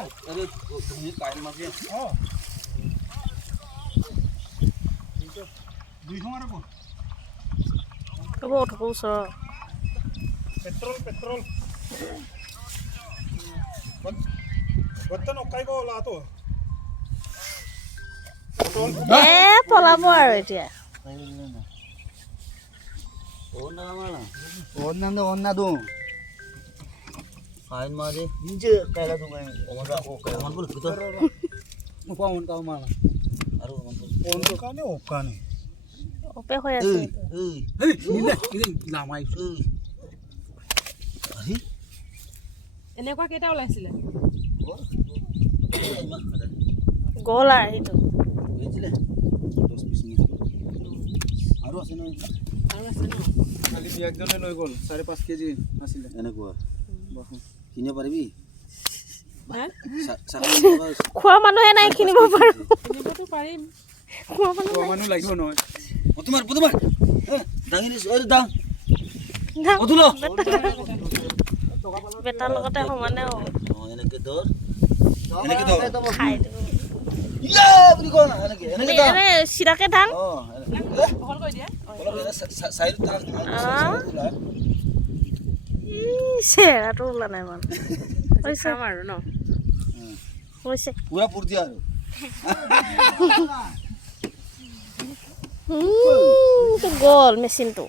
अरे तुम्ही काय माझे হ'ব উঠকো ওচৰ पेट्रोल बर्तन ओकाई को ला तो পলাব আৰু এতিয়া ओन्ना दो फाइन मारे निजे कायला दो मैं ओमन बोल कितो मुपा मन का माना अरे ओमन तो काने ओकाने অপে হৈ আছে इने लामाई अरे এনেকুৱা কেইটা ওলাইছিলে গ'ল আৰু সেইটো বেজিলে 10 20 মিনিট আৰু আছে ন আৰু আছে ন খালি বিয়াকজনে লৈ গ'ল 5.5 কেজি আছিলে এনেকুৱা কিনিব পাৰিবি হা খোৱা মানুহে নাই কিনিব পাৰোঁ কিনিবতো পাৰিম খোৱা মানুহ মানুহ লাগিব নহয় তোমাৰ দাঙিনি ওই দাং নাই। ওতুলো বেটাৰ লগতে সমানে এনেকে ধৰ এনেকে ধৰ খাই দিব ইয়া বুলি কোৱা না এনেকে এনেকে ধৰ এনে চিৰাকে ধাং বহল কৰি দিয়া সাইড দাং চেহেৰাটো ওলা নাই মানে হৈছে চাম আৰু ন হৈছে পুৰা ফুৰ্তি আৰু গ'ল মেচিনটো